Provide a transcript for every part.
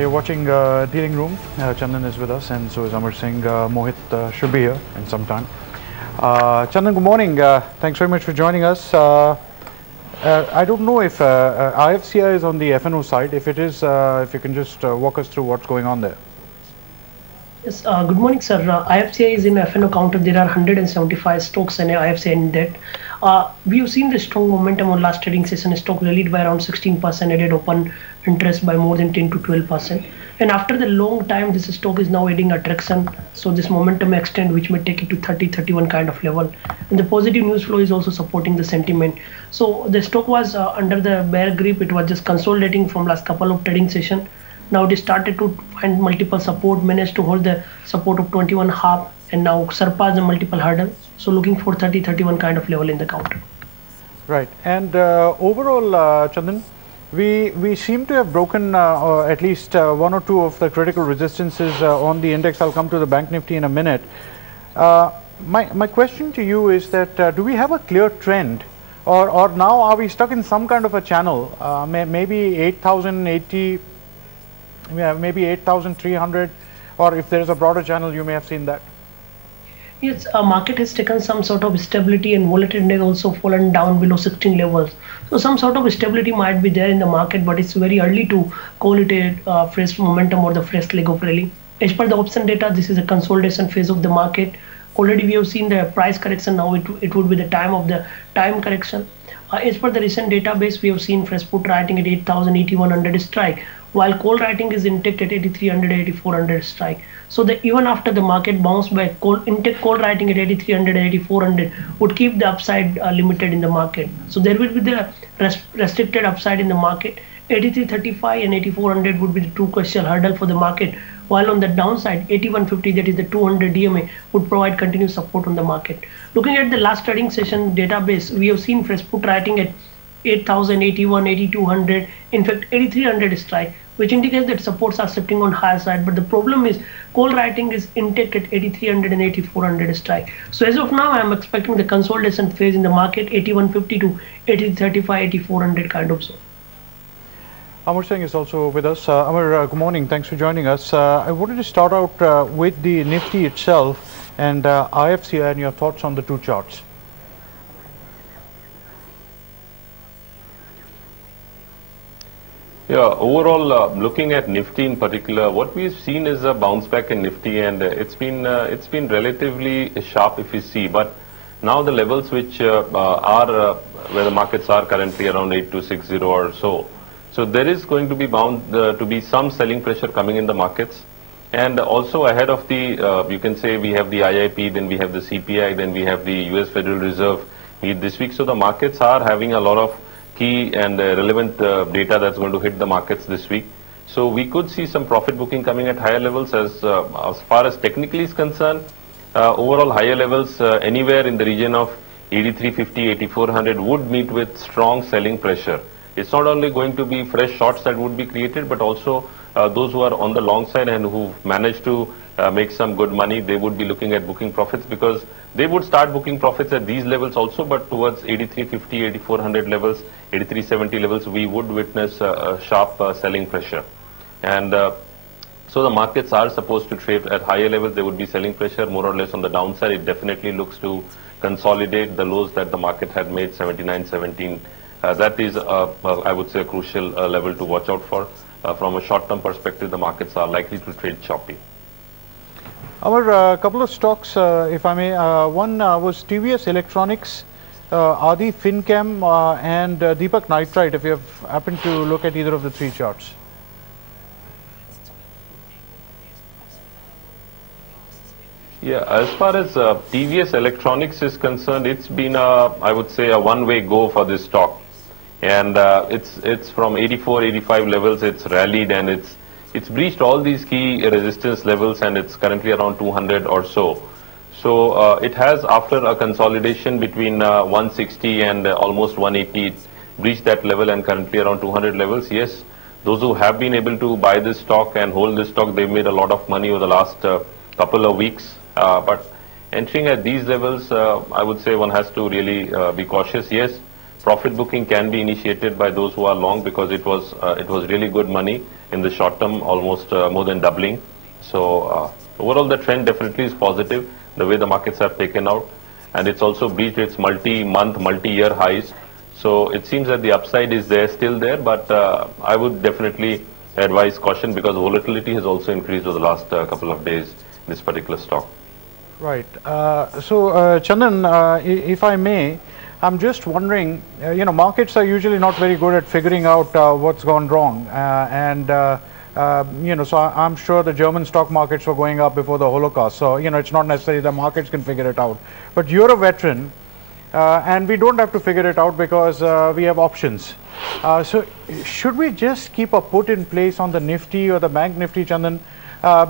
you're watching Dealing Room. Chandan is with us, and so is Amar Singh. Mohit should be here in some time. Chandan, good morning. Thanks very much for joining us. I don't know if IFCI is on the FNO side. If it is, if you can just walk us through what's going on there. Yes, good morning, sir. IFCI is in FNO counter. There are 175 stocks in IFCI in that. We have seen the strong momentum on last trading session. Stock rallied by around 16%, added open interest by more than 10 to 12%. And after the long time, this stock is now adding attraction. So this momentum extend, which may take it to 30, 31 kind of level. And the positive news flow is also supporting the sentiment. So the stock was under the bear grip. It was just consolidating from last couple of trading session. Now it started to find multiple support, managed to hold the support of 21.5 and now surpass the multiple hurdle. So looking for 30, 31 kind of level in the counter. Right. And overall, Chandan, we seem to have broken at least one or two of the critical resistances on the index. I'll come to the Bank Nifty in a minute. My question to you is that do we have a clear trend, or now are we stuck in some kind of a channel? Maybe 8,080. Yeah, maybe 8,300, or if there is a broader channel, you may have seen that. Yes, market has taken some sort of stability and volatility index also fallen down below 16 levels. So some sort of stability might be there in the market, but it's very early to call it a fresh momentum or the fresh leg of rally. As per the option data, this is a consolidation phase of the market. Already we have seen the price correction. Now it would be the time of the time correction. As per the recent database, we have seen fresh put writing at 8,000, 8,100 strike, while call writing is intact at 8,300, 8,400 strike. So even after the market bounce back, intact call writing at 8,300, 8,400 would keep the upside limited in the market. So there will be the restricted upside in the market. 8,335 and 8,400 would be the true crucial hurdle for the market, while on the downside 8,150, that is the 200 DMA, would provide continued support on the market. Looking at the last trading session database, we have seen fresh put writing at 8,000, 81, 8,200, in fact 8,300 strike, which indicates that supports are shifting on higher side. But the problem is call writing is intact at 8,300 and 8,400 strike. So as of now, I am expecting the consolidation phase in the market, 8,150 to 8,335, 8,400 kind of zone. Amar Singh is also with us. Amar, good morning. Thanks for joining us. I wanted to start out with the Nifty itself and IFCI and your thoughts on the two charts. Yeah, overall, looking at Nifty in particular, what we've seen is a bounce back in Nifty, and it's been relatively sharp if you see. But now the levels which are where the markets are currently around 8,260 or so. So there is going to be bound to be some selling pressure coming in the markets, and also ahead of the you can say we have the IIP, then we have the CPI, then we have the US Federal Reserve meet this week. So the markets are having a lot of key and relevant data that's going to hit the markets this week. So we could see some profit booking coming at higher levels as far as technically is concerned. Overall higher levels anywhere in the region of 8,350, 8,400 would meet with strong selling pressure. It's not only going to be fresh shorts that would be created, but also those who are on the long side and who managed to make some good money, they would be looking at booking profits, because they would start booking profits at these levels also, but towards 8,350, 8,400 levels, 8,370 levels, we would witness a sharp selling pressure. And so the markets are supposed to trade at higher levels. There would be selling pressure more or less on the downside. It definitely looks to consolidate the lows that the market had made, 79.17. That is, I would say, a crucial level to watch out for. From a short-term perspective, the markets are likely to trade choppy. Our couple of stocks, if I may. One was TVS Electronics, Adi Finchem, and Deepak Nitrite, if you have happened to look at either of the three charts. Yeah, as far as TVS Electronics is concerned, it's been I would say a one-way go for this stock, and it's from 84, 85 levels. It's rallied and it's breached all these key resistance levels, and it's currently around 200 or so. So it has, after a consolidation between 160 and almost 180, breached that level and currently around 200 levels. Yes, those who have been able to buy this stock and hold this stock, they've made a lot of money over the last couple of weeks. But entering at these levels, I would say one has to really be cautious. Yes, profit booking can be initiated by those who are long, because it was really good money. in the short term, almost more than doubling. So overall the trend definitely is positive, the way the markets have taken out, and it's also breached its multi-month, multi-year highs. So it seems that the upside is there, still there, but I would definitely advise caution because volatility has also increased over the last couple of days in this particular stock. Right. Chandan, if I may, I'm just wondering, markets are usually not very good at figuring out what's gone wrong. So I'm sure the German stock markets were going up before the Holocaust. So, it's not necessarily the markets can figure it out. But you're a veteran, and we don't have to figure it out because we have options. So should we just keep a put in place on the Nifty or the Bank Nifty, Chandan?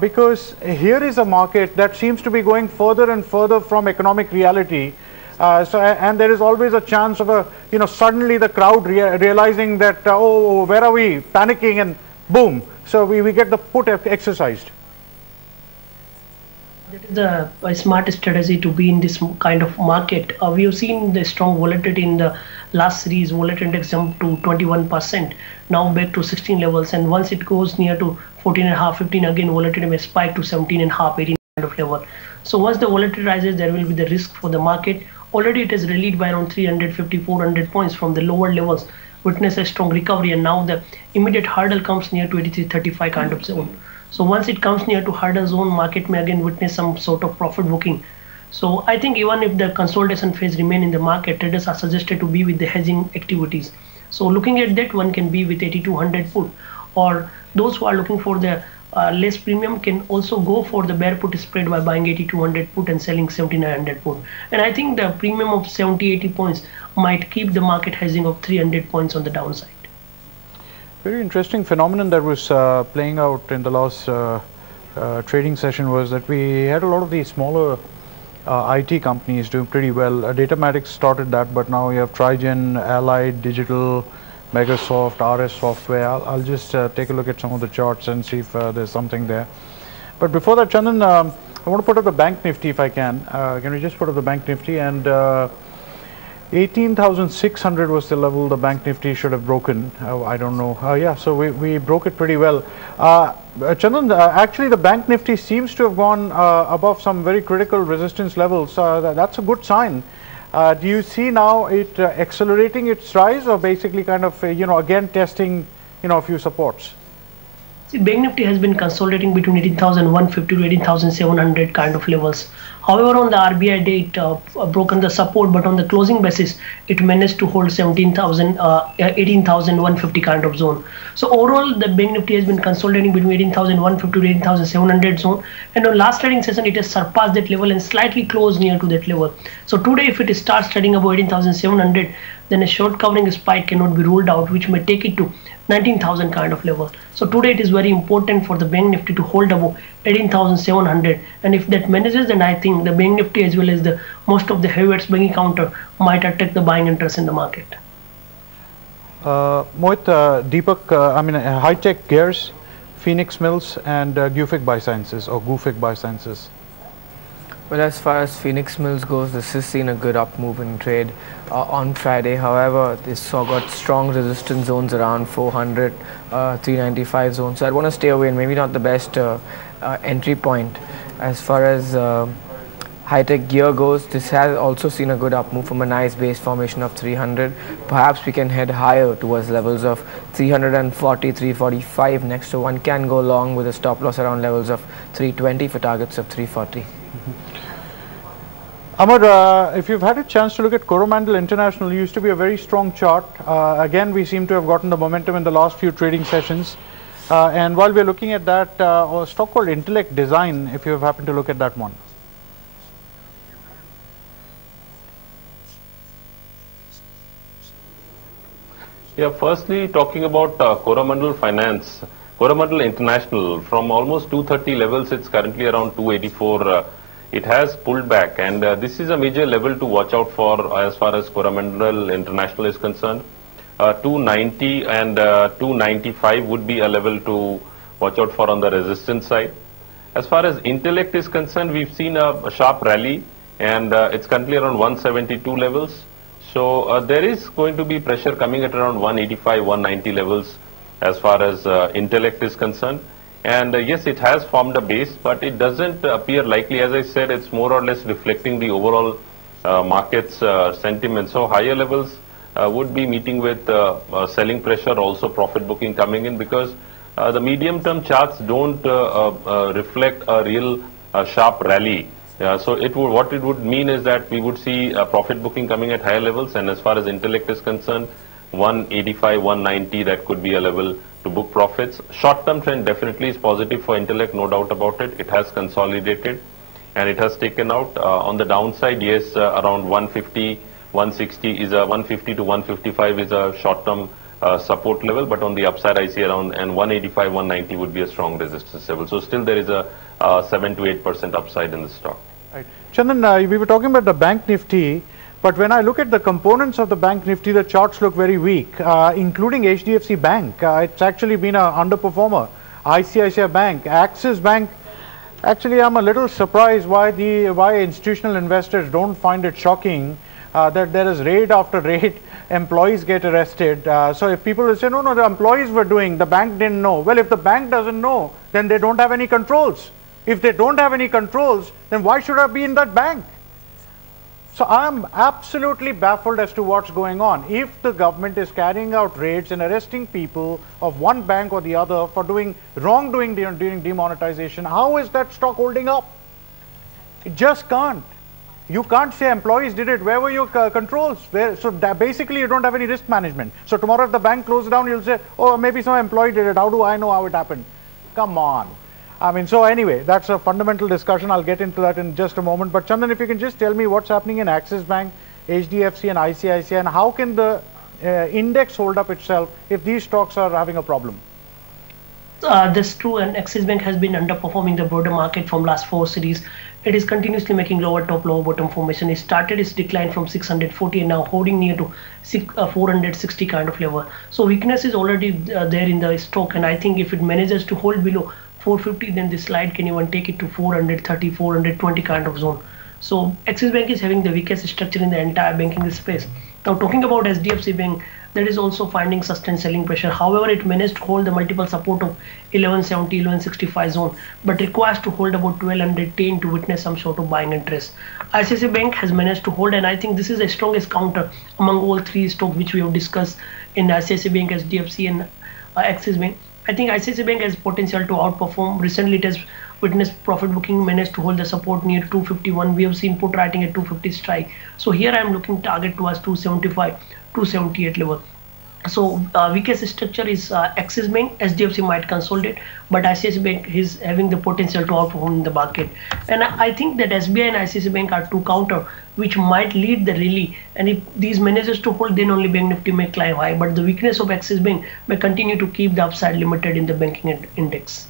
Because here is a market that seems to be going further and further from economic reality. And there is always a chance of suddenly the crowd realizing that, oh, where are we, panicking, and boom. So we get the put exercised. That is a smart strategy to be in this kind of market. We have seen the strong volatility in the last series. Volatility index jumped to 21%, now back to 16 levels. And once it goes near to 14.5, 15, again volatility may spike to 17.5, 18 kind of level. So once the volatility rises, there will be the risk for the market. Already it has rallied by around 350, 400 points from the lower levels, witness a strong recovery, and now the immediate hurdle comes near to 83.35 kind of zone. So once it comes near to hurdle zone, market may again witness some sort of profit booking. So I think even if the consolidation phase remain in the market, traders are suggested to be with the hedging activities. So looking at that, one can be with 8200 put, or those who are looking for the less premium can also go for the bear put spread by buying 8200 put and selling 7900 put. And I think the premium of 70-80 points might keep the market hedging of 300 points on the downside. Very interesting phenomenon that was playing out in the last trading session was that we had a lot of these smaller IT companies doing pretty well. Datamatics started that, but now we have Trigen, Allied Digital, Megasoft, RS Software. I'll just take a look at some of the charts and see if there's something there. But before that, Chandan, I want to put up the Bank Nifty if I can. Can we just put up the Bank Nifty? And 18,600 was the level the Bank Nifty should have broken. I don't know. Yeah, so we broke it pretty well. Chandan, actually the Bank Nifty seems to have gone above some very critical resistance levels. That's a good sign. Do you see now it accelerating its rise, or basically kind of, again testing, a few supports? See, Bank Nifty has been consolidating between 18,150 to 18,700 kind of levels. However, on the RBI day, it broken the support, but on the closing basis, it managed to hold 18,150 kind of zone. So overall, the Bank Nifty has been consolidating between 18,150 to 18,700 zone. And on last trading session, it has surpassed that level and slightly closed near to that level. So today, if it starts trading above 18,700, then a short covering spike cannot be ruled out, which may take it to 19,000 kind of level. So today it is very important for the Bank Nifty to hold above 18,700, and if that manages, then I think the Bank Nifty as well as the most of the heavyweights banking counter might attack the buying interest in the market. Mohit, Deepak, high-tech gears, Phoenix Mills and Gufic Biosciences or Gufic Biosciences. Well, as far as Phoenix Mills goes, this has seen a good up move in trade on Friday. However, this got strong resistance zones around 400, 395 zone. So I'd want to stay away, and maybe not the best entry point. As far as high-tech gear goes, this has also seen a good up move from a nice base formation of 300. Perhaps we can head higher towards levels of 340, 345 next. So one can go long with a stop loss around levels of 320 for targets of 340. Amar, if you've had a chance to look at Coromandel International, it used to be a very strong chart. Again, we seem to have gotten the momentum in the last few trading sessions. And while we're looking at that, a stock called Intellect Design, if you have happened to look at that one. Yeah, firstly, talking about Coromandel Finance, Coromandel International, from almost 230 levels, it's currently around 284. It has pulled back, and this is a major level to watch out for as far as Coromandel International is concerned. 290 and 295 would be a level to watch out for on the resistance side. As far as Intellect is concerned, we've seen a sharp rally, and it's currently around 172 levels. So there is going to be pressure coming at around 185, 190 levels as far as Intellect is concerned. And yes, it has formed a base, but it doesn't appear likely. As I said, it's more or less reflecting the overall market's sentiment. So higher levels would be meeting with selling pressure, also profit booking coming in, because the medium-term charts don't reflect a real sharp rally. So what it would mean is that we would see profit booking coming at higher levels, and as far as Intellect is concerned, 185, 190, that could be a level to book profits. Short-term trend definitely is positive for Intellect, no doubt about it. It has consolidated and it has taken out. On the downside, yes, around 150, 160 is a 150 to 155 is a short-term support level, but on the upside I see around, and 185, 190 would be a strong resistance level. So still there is a 7 to 8% upside in the stock. Right. Chandan, we were talking about the Bank Nifty, but when I look at the components of the Bank Nifty, the charts look very weak, including HDFC Bank. It's actually been an underperformer. ICICI Bank, Axis Bank. Actually, I'm a little surprised why institutional investors don't find it shocking that there is raid after raid, employees get arrested. So if people will say, no, the employees were doing, the bank didn't know. Well, if the bank doesn't know, then they don't have any controls. If they don't have any controls, then why should I be in that bank? So I'm absolutely baffled as to what's going on. If the government is carrying out raids and arresting people of one bank or the other for doing wrongdoing during demonetization, how is that stock holding up? It just can't. You can't say employees did it. Where were your controls? So basically you don't have any risk management. So tomorrow if the bank closes down, you'll say, oh, maybe some employee did it. How do I know how it happened? Come on. I mean, so anyway, that's a fundamental discussion. I'll get into that in just a moment. But Chandan, if you can just tell me what's happening in Axis Bank, HDFC and ICICI, and how can the index hold up itself if these stocks are having a problem? That's true, and Axis Bank has been underperforming the broader market from last 4 series. It is continuously making lower top, lower bottom formation. It started its decline from 640 and now holding near to 460 kind of level. So weakness is already there in the stock, and I think if it manages to hold below 450, then this slide can even take it to 430, 420 kind of zone. So Axis Bank is having the weakest structure in the entire banking space. Now talking about SDFC Bank, that is also finding sustained selling pressure. However, it managed to hold the multiple support of 1170, 1165 zone, but requires to hold about 1210 to witness some sort of buying interest. ICICI Bank has managed to hold, and I think this is the strongest counter among all 3 stocks which we have discussed in ICICI Bank, SDFC and Axis Bank. I think ICICI Bank has potential to outperform. Recently, it has witnessed profit booking, managed to hold the support near 251. We have seen put writing at 250 strike. So here I am looking target towards 275, 278 level. So weakest structure is Axis Bank. SDFC might consolidate, but ICICI Bank is having the potential to outperform the market. And I think that SBI and ICICI Bank are 2 counter which might lead the rally. And if these manages to hold, then only Bank Nifty may climb high. But the weakness of Axis Bank may continue to keep the upside limited in the banking index.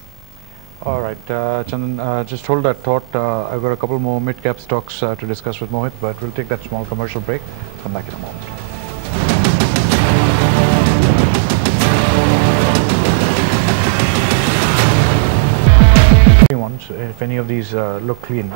All right, Chandan, just hold that thought. I've got a couple more mid-cap stocks to discuss with Mohit, but we'll take that small commercial break. Come back in a moment. If any of these look clean.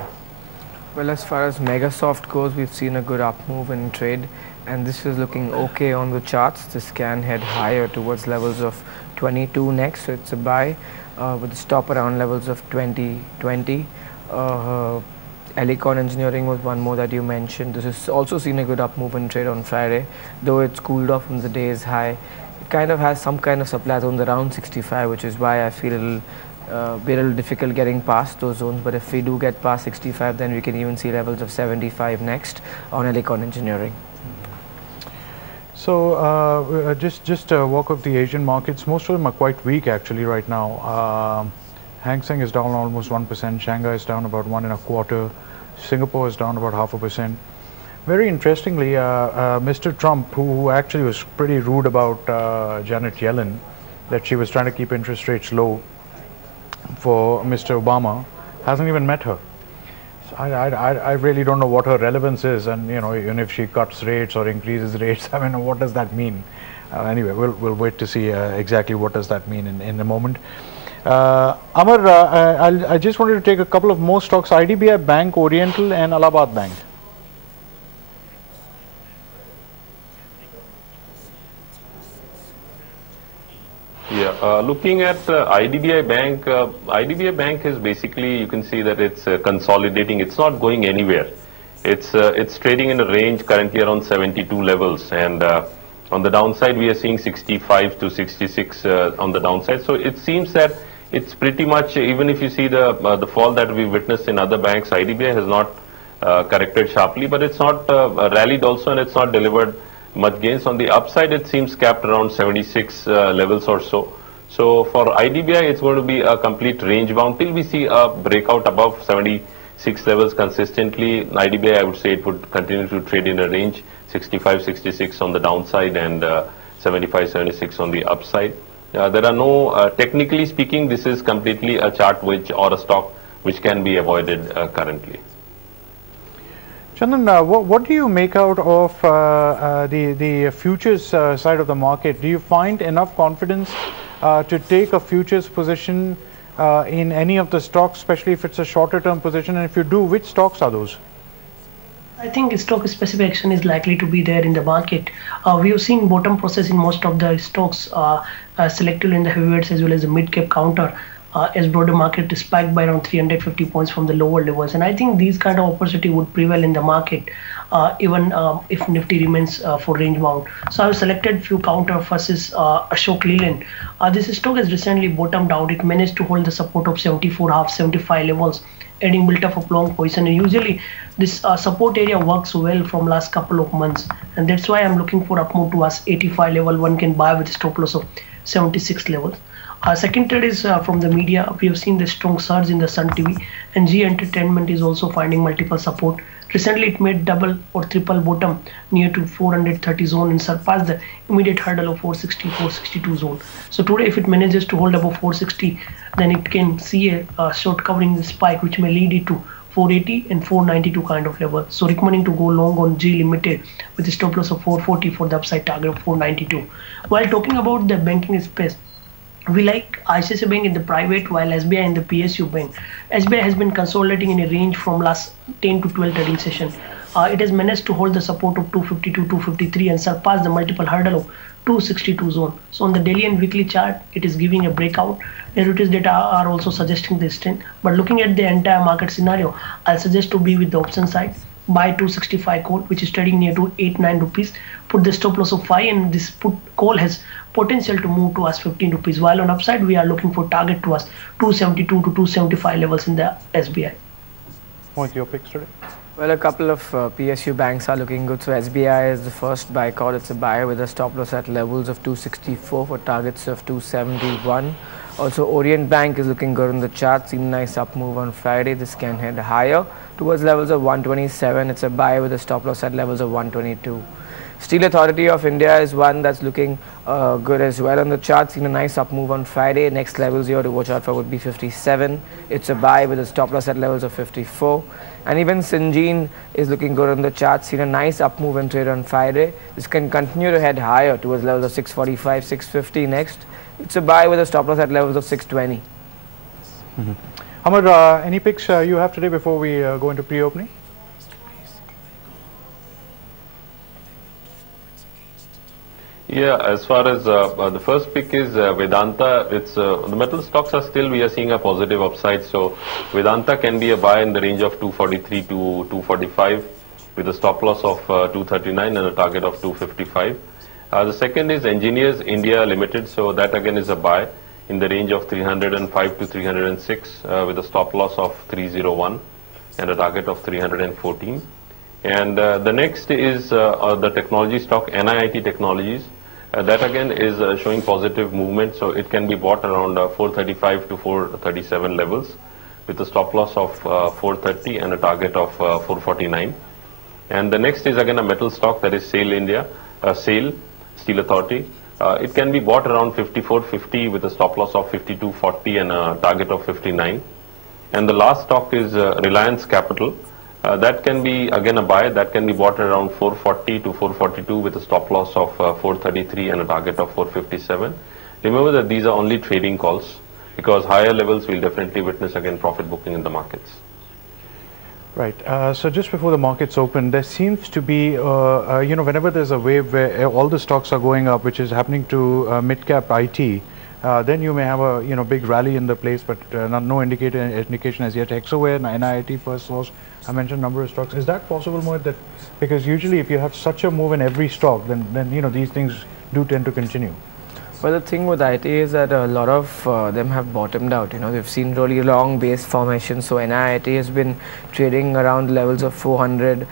Well, as far as Megasoft goes, we've seen a good up move in trade, and this is looking okay on the charts. This can head higher towards levels of 22 next, so it's a buy with the stop around levels of 2020. Elecon Engineering was one more that you mentioned. This has also seen a good up move in trade on Friday, though it's cooled off from the day's high. It kind of has some kind of supply zones around 65, which is why I feel it'll be a little difficult getting past those zones. But if we do get past 65, then we can even see levels of 75 next on Elecon Engineering. So just walk of the Asian markets. Most of them are quite weak actually right now. Hang Seng is down almost 1%. Shanghai is down about 1.25%. Singapore is down about 0.5%. Very interestingly, Mr. Trump, who actually was pretty rude about Janet Yellen, that she was trying to keep interest rates low for Mr. Obama, hasn't even met her. So I really don't know what her relevance is, and you know, even if she cuts rates or increases rates, I mean, what does that mean? Anyway, we'll wait to see exactly what does that mean in a moment. Amar, I just wanted to take a couple of more stocks: IDBI Bank, Oriental, and Allahabad Bank. Yeah, looking at IDBI Bank, IDBI Bank is basically, you can see that it's consolidating. It's not going anywhere. It's trading in a range currently around 72 levels, and on the downside we are seeing 65 to 66 on the downside. So it seems that it's pretty much, even if you see the fall that we witnessed in other banks, IDBI has not corrected sharply, but it's not rallied also, and it's not delivered much gains. On the upside, it seems capped around 76 levels or so. So for IDBI, it's going to be a complete range bound till we see a breakout above 76 levels consistently. IDBI, I would say it would continue to trade in a range 65, 66 on the downside and 75, 76 on the upside. There are no, technically speaking, this is completely a chart which, or a stock which can be avoided currently. Chandan, what do you make out of the futures side of the market? Do you find enough confidence to take a futures position in any of the stocks, especially if it's a shorter term position? And if you do, which stocks are those? I think stock specific action is likely to be there in the market. We have seen bottom process in most of the stocks, selectively in the heavyweights as well as the mid cap counter. As broader market spiked by around 350 points from the lower levels, and I think these kind of opportunity would prevail in the market, even if Nifty remains for range bound. So I've selected few counter versus Ashok Leyland. This stock has recently bottomed out. It managed to hold the support of 74.5, 75 levels, adding built up a long position. And usually this support area works well from last couple of months, and that's why I'm looking for up move towards 85 level. One can buy with stop loss of 76 levels. Second trade is from the media. We have seen the strong surge in the Sun TV, and G Entertainment is also finding multiple support. Recently, it made double or triple bottom near to 430 zone and surpassed the immediate hurdle of 460, 462 zone. So today, if it manages to hold above 460, then it can see a short covering the spike, which may lead it to 480 and 492 kind of level. So recommending to go long on G Limited with a stop loss of 440 for the upside target of 492. While talking about the banking space, we like ICICI Bank in the private, while SBI in the PSU Bank. SBI has been consolidating in a range from last 10 to 12 trading session. It has managed to hold the support of 252, 253 and surpass the multiple hurdle of 262 zone. So on the daily and weekly chart, it is giving a breakout. Derivatives data are also suggesting this trend. But looking at the entire market scenario, I'll suggest to be with the option side. Buy 265 call, which is trading near to 8-9 rupees. Put the stop loss of 5, and this put call has potential to move to us 15 rupees. While on upside, we are looking for target to us 272 to 275 levels in the SBI. What your picks today? Well, a couple of PSU banks are looking good. So SBI is the first buy call. It's a buy with a stop loss at levels of 264 for targets of 271. Also, Orient Bank is looking good on the chart. Seen a nice up move on Friday. This can head higher towards levels of 127. It's a buy with a stop loss at levels of 122. Steel Authority of India is one that's looking good as well on the chart. Seen a nice up move on Friday. Next levels here to watch out for would be 57. It's a buy with a stop loss at levels of 54. And even Syngene is looking good on the chart. Seen a nice up move and trade on Friday. This can continue to head higher towards levels of 645, 650 next. It's a buy with a stop loss at levels of 620. Amar, any picks you have today before we go into pre-opening? Yeah, as far as the first pick is Vedanta, it's the metal stocks are still, we are seeing a positive upside. So Vedanta can be a buy in the range of 243 to 245 with a stop loss of 239 and a target of 255. The second is Engineers India Limited. So that again is a buy in the range of 305 to 306 with a stop loss of 301 and a target of 314. And the next is the technology stock NIIT Technologies. That again is showing positive movement, so it can be bought around 435 to 437 levels with a stop loss of 430 and a target of 449. And the next is again a metal stock, that is SAIL Steel Authority. It can be bought around 54.50 with a stop loss of 52.40 and a target of 59. And the last stock is Reliance Capital. That can be again a buy. That can be bought around 440 to 442 with a stop loss of 433 and a target of 457. Remember that these are only trading calls, because higher levels will definitely witness again profit booking in the markets. Right. So just before the markets open, there seems to be, whenever there's a wave where all the stocks are going up, which is happening to mid-cap IT, then you may have a big rally in the place, but no indication as yet. Hexaware and NIIT first source. I mentioned number of stocks. Is that possible, Mohit? That because usually if you have such a move in every stock, then these things do tend to continue. Well, the thing with IT is that a lot of them have bottomed out. They've seen really long base formation. So NIIT has been trading around levels of 400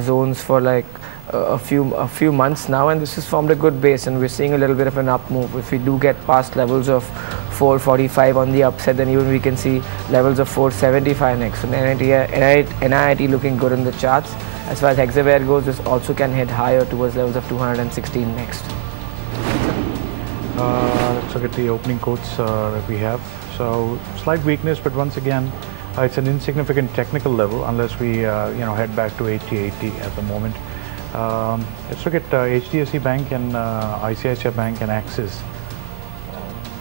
zones for like a few months now, and this has formed a good base. And we're seeing a little bit of an up move. If we do get past levels of 445 on the upside, then even we can see levels of 475 next. So NIIT looking good in the charts. As far as Hexaware goes, this also can head higher towards levels of 216 next. Let's look at the opening quotes that we have. So slight weakness, but once again, it's an insignificant technical level unless we head back to 80.80 at the moment. Let's look at HDFC Bank and ICICI Bank and Axis.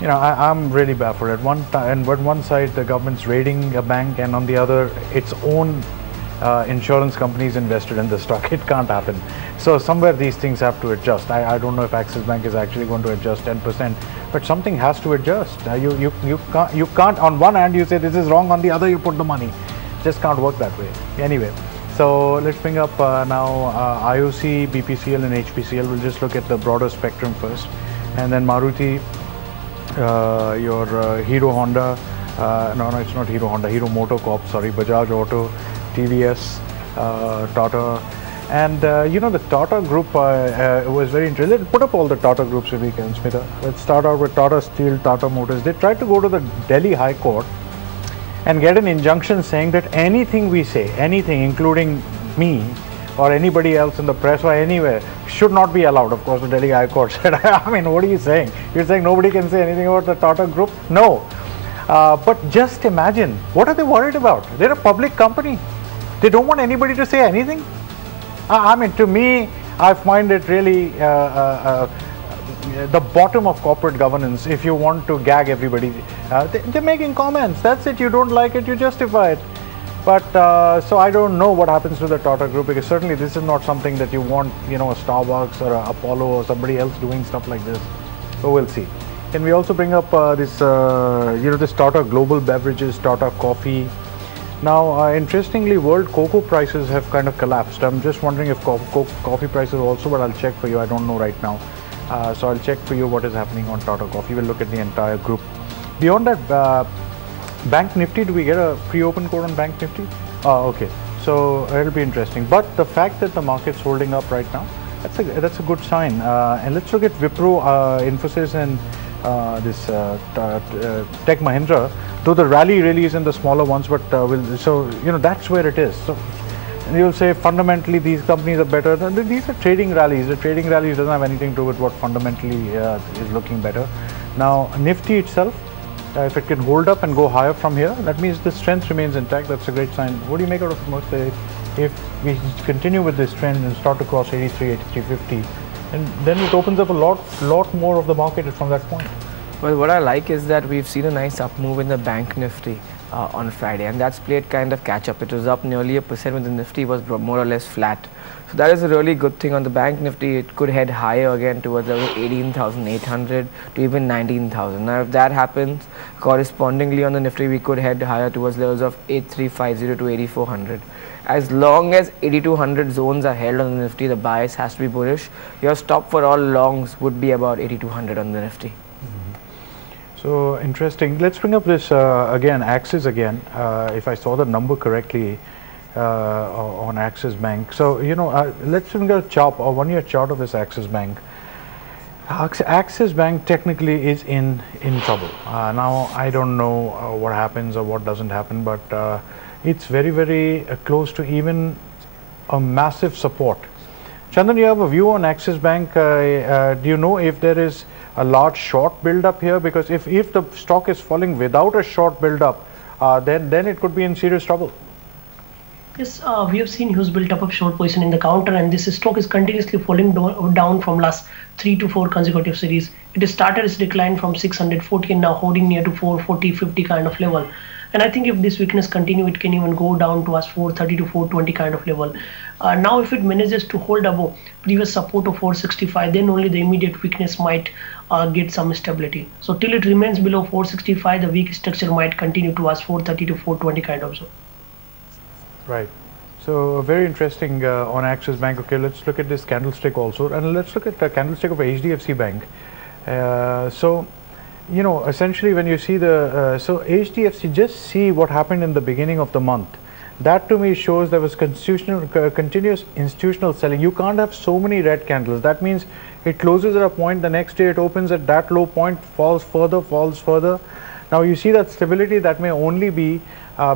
I'm really baffled. At one side the government's raiding a bank, and on the other its own insurance companies invested in the stock. It can't happen. So somewhere these things have to adjust. I don't know if Axis Bank is actually going to adjust 10%, but something has to adjust. You can't on one hand you say this is wrong, on the other you put the money. Just can't work that way. Anyway, so let's bring up now IOC, BPCL and HPCL. We'll just look at the broader spectrum first, and then Maruti, your Hero Honda, no, it's not Hero Honda, Hero Motor Corp, sorry, Bajaj Auto, TVS, Tata, and the Tata Group was very interesting. Let's put up all the Tata Groups if we can, Smita. Let's start out with Tata Steel, Tata Motors. They tried to go to the Delhi High Court and get an injunction saying that anything we say, anything including me or anybody else in the press or anywhere, should not be allowed. Of course, the Delhi High Court said, I mean, what are you saying? You're saying nobody can say anything about the Tata Group? No. But just imagine, what are they worried about? They're a public company. They don't want anybody to say anything. I mean, to me, I find it really the bottom of corporate governance. If you want to gag everybody, they're making comments. That's it. You don't like it, you justify it. But so I don't know what happens to the Tata Group, because certainly this is not something that you want, a Starbucks or a Apollo or somebody else doing stuff like this. So we'll see. Can we also bring up this, this Tata Global Beverages, Tata Coffee? Now, interestingly, world cocoa prices have kind of collapsed. I'm just wondering if coffee prices also, but I'll check for you. I don't know right now. So I'll check for you what is happening on Tata Coffee. We'll look at the entire group. Beyond that, Bank Nifty, do we get a pre-open code on Bank Nifty? Okay. So it'll be interesting. But the fact that the market's holding up right now, that's a good sign. And let's look at Wipro, Infosys, and this Tech Mahindra. Though the rally really is in the smaller ones, but that's where it is. So you'll say fundamentally these companies are better. These are trading rallies. The trading rallies doesn't have anything to do with what fundamentally is looking better. Now Nifty itself, if it can hold up and go higher from here, that means the strength remains intact. That's a great sign. What do you make out of most? If we continue with this trend and start to cross 83, 83.50, and then it opens up a lot more of the market from that point. Well, what I like is that we've seen a nice up move in the Bank Nifty on Friday, and that's played kind of catch up. It was up nearly 1% when the Nifty was more or less flat. So that is a really good thing on the Bank Nifty. It could head higher again towards level 18,800 to even 19,000. Now, if that happens, correspondingly on the Nifty, we could head higher towards levels of 8350 to 8400. As long as 8200 zones are held on the Nifty, the bias has to be bullish. Your stop for all longs would be about 8200 on the Nifty. So interesting. Let's bring up this again, Axis again. If I saw the number correctly on Axis Bank. So let's bring a chart, a 1-year chart of this Axis Bank. Axis Bank technically is in trouble. Now I don't know what happens or what doesn't happen, but it's very, very close to even a massive support. Chandan, you have a view on Axis Bank. Do you know if there is a large short build-up here? Because if the stock is falling without a short build-up, then it could be in serious trouble. Yes, we have seen huge build-up of short position in the counter, and this stock is continuously falling down from last 3 to 4 consecutive series. It started its decline from 640 and now holding near to 440, 50 kind of level. And I think if this weakness continue, it can even go down towards 430 to 420 kind of level. Now, if it manages to hold above previous support of 465, then only the immediate weakness might get some stability. So till it remains below 465, the weak structure might continue towards 430 to 420 kind of zone. Right. So very interesting on Axis Bank. Okay, let's look at this candlestick also, and let's look at the candlestick of HDFC Bank. So, you know, essentially when you see the, so HDFC, just see what happened in the beginning of the month. That to me shows there was continuous institutional selling. You can't have so many red candles. That means it closes at a point, the next day it opens at that low point, falls further, falls further. Now you see that stability, that may only be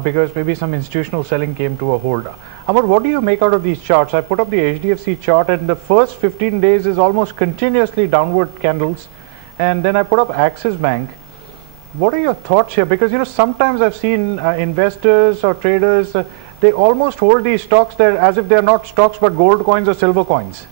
because maybe some institutional selling came to a hold. Amar, what do you make out of these charts? I put up the HDFC chart, and the first 15 days is almost continuously downward candles. And then I put up Axis Bank. What are your thoughts here? Because, you know, sometimes I've seen investors or traders, they almost hold these stocks there as if they're not stocks but gold coins or silver coins.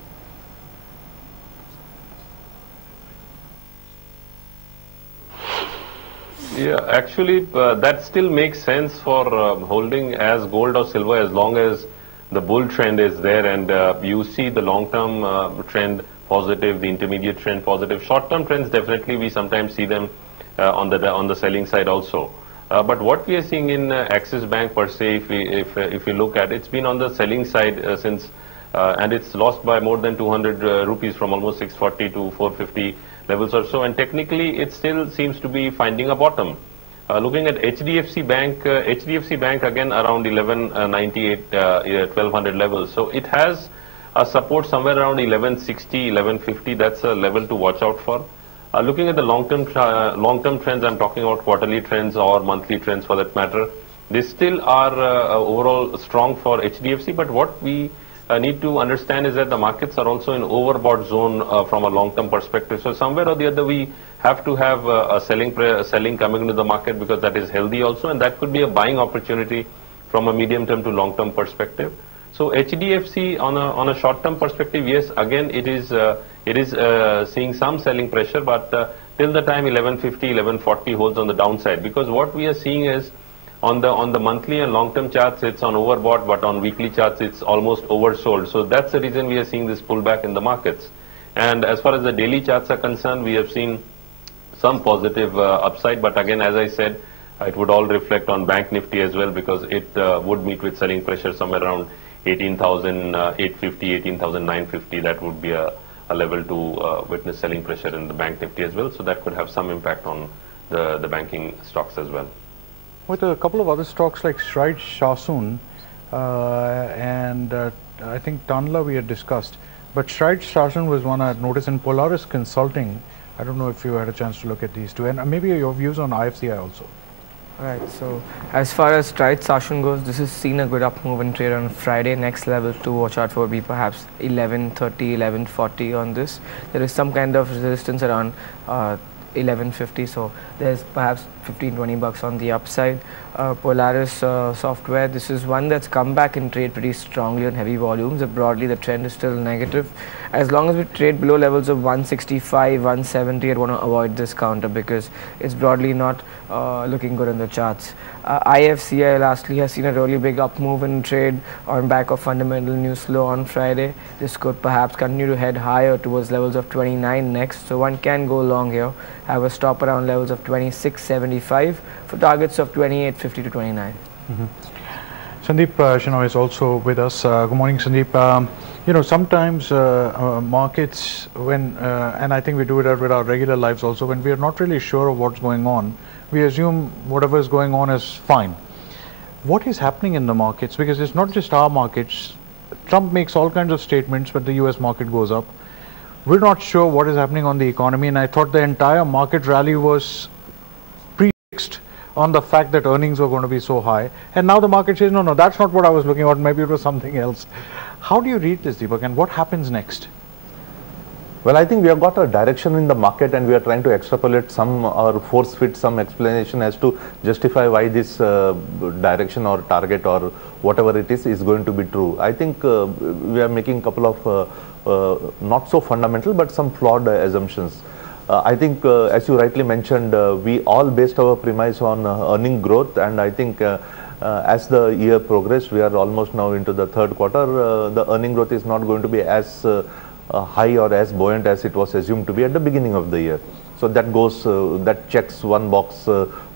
Yeah, actually, that still makes sense for holding as gold or silver as long as the bull trend is there and you see the long-term trend positive, the intermediate trend positive. Short-term trends, definitely we sometimes see them on the selling side also. But what we are seeing in Axis Bank per se, if we look at it, it's been on the selling side since, and it's lost by more than 200 rupees from almost 640 to 450 levels or so, and technically it still seems to be finding a bottom. Looking at HDFC Bank again around 1198, 1200 levels. So it has a support somewhere around 1160, 1150. That's a level to watch out for. Looking at the long-term trends, I'm talking about quarterly trends or monthly trends for that matter. They still are overall strong for HDFC, but what we need to understand is that the markets are also in overbought zone from a long-term perspective. So somewhere or the other we have to have a selling coming into the market because that is healthy also, and that could be a buying opportunity from a medium-term to long-term perspective. So HDFC on a short-term perspective, yes, again it is seeing some selling pressure, but till the time 1150, 1140 holds on the downside, because what we are seeing is on the monthly and long-term charts, it's on overbought, but on weekly charts, it's almost oversold. So that's the reason we are seeing this pullback in the markets. And as far as the daily charts are concerned, we have seen some positive upside, but again, as I said, it would all reflect on Bank Nifty as well, because it would meet with selling pressure somewhere around 18,850, 18,950. That would be a level to witness selling pressure in the Bank Nifty as well. So that could have some impact on the banking stocks as well. With a couple of other stocks like Stride Shasun and I think Tanla we had discussed, but Stride Shasun was one I had noticed, in Polaris Consulting. I don't know if you had a chance to look at these two, and maybe your views on IFCI also. Right, so as far as Stride Shasun goes, this has seen a good up move in trade on Friday. Next level to watch out for would be perhaps 1130, 1140 on this. There is some kind of resistance around 1150, so there's perhaps 15-20 bucks on the upside. Polaris Software, this is one that's come back in trade pretty strongly on heavy volumes, but broadly the trend is still negative. As long as we trade below levels of 165, 170, I'd want to avoid this counter because it's broadly not looking good on the charts. IFCI lastly has seen a really big up move in trade on back of fundamental news flow on Friday. This could perhaps continue to head higher towards levels of 29 next, so one can go long here, have a stop around levels of 26.75 for targets of 28.50 to 29. Sandeep Shenoy is also with us. Good morning, Sandeep. You know, sometimes markets, when and I think we do it with our regular lives also, when we are not really sure of what's going on, we assume whatever is going on is fine. What is happening in the markets? Because it's not just our markets. Trump makes all kinds of statements, but the US market goes up. We're not sure what is happening on the economy, and I thought the entire market rally was prefixed on the fact that earnings were going to be so high, and now the market says, no, that's not what I was looking at, maybe it was something else. How do you read this, Deepak, and what happens next? Well, I think we have got a direction in the market, and we are trying to extrapolate some or force fit some explanation as to justify why this direction or target or whatever it is going to be true. I think we are making a couple of not so fundamental but some flawed assumptions. I think, as you rightly mentioned, we all based our premise on earning growth, and I think as the year progressed, we are almost now into the third quarter, the earning growth is not going to be as high or as buoyant as it was assumed to be at the beginning of the year. So that goes, that checks one box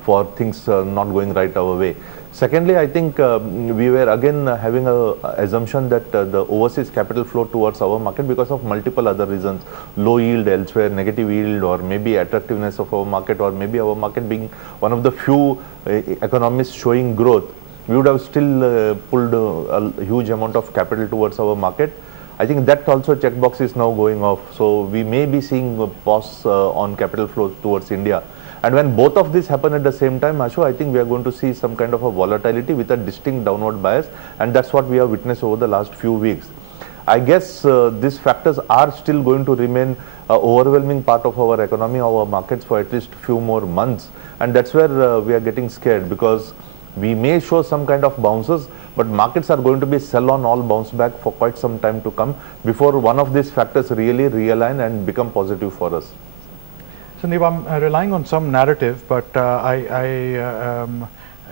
for things not going right our way. Secondly, I think we were again having a assumption that the overseas capital flow towards our market because of multiple other reasons, low yield elsewhere, negative yield, or maybe attractiveness of our market, or maybe our market being one of the few economies showing growth, we would have still pulled a huge amount of capital towards our market. I think that also checkbox is now going off. So we may be seeing a pause on capital flows towards India. And when both of these happen at the same time, Ashu, I think we are going to see some kind of a volatility with a distinct downward bias, and that's what we have witnessed over the last few weeks. I guess these factors are still going to remain an overwhelming part of our economy, our markets for at least few more months, and that's where we are getting scared, because we may show some kind of bounces, but markets are going to be sell on all bounce back for quite some time to come before one of these factors really realign and become positive for us. Sandeep, I'm relying on some narrative, but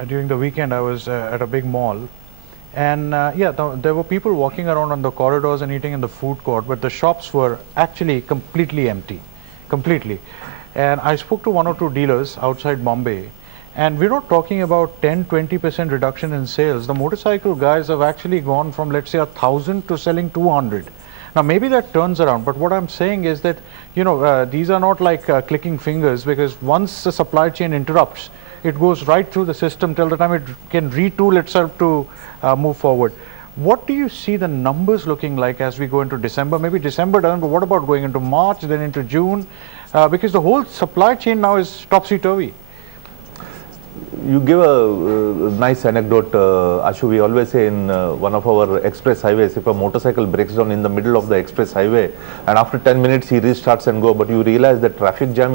during the weekend I was at a big mall, and yeah, there were people walking around on the corridors and eating in the food court, but the shops were actually completely empty, completely. And I spoke to one or two dealers outside Bombay, and we're not talking about 10-20% reduction in sales. The motorcycle guys have actually gone from, let's say, 1,000 to selling 200. Now, maybe that turns around, but what I'm saying is that, you know, these are not like clicking fingers, because once the supply chain interrupts, it goes right through the system till the time it can retool itself to move forward. What do you see the numbers looking like as we go into December? Maybe December doesn't, but what about going into March, then into June? Because the whole supply chain now is topsy-turvy. You give a nice anecdote, Ashu. We always say in one of our express highways, if a motorcycle breaks down in the middle of the express highway and after 10 minutes he restarts and go, but you realize that traffic jam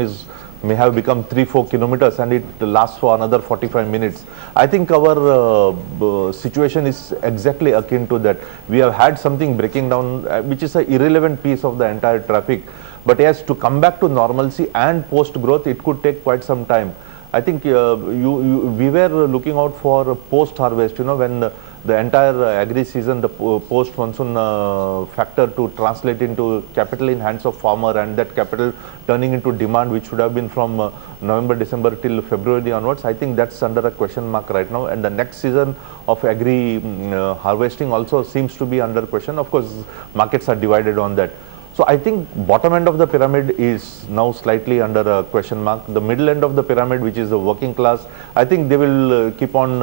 may have become 3-4 kilometers and it lasts for another 45 minutes. I think our situation is exactly akin to that. We have had something breaking down, which is an irrelevant piece of the entire traffic. But yes, to come back to normalcy and post growth, it could take quite some time. I think we were looking out for post-harvest, you know, when the entire agri season, the post-monsoon factor to translate into capital in hands of farmer, and that capital turning into demand, which should have been from November, December till February onwards. I think that's under a question mark right now. And the next season of agri harvesting also seems to be under question. Of course, markets are divided on that. So I think bottom end of the pyramid is now slightly under a question mark. The middle end of the pyramid, which is the working class, I think they will keep on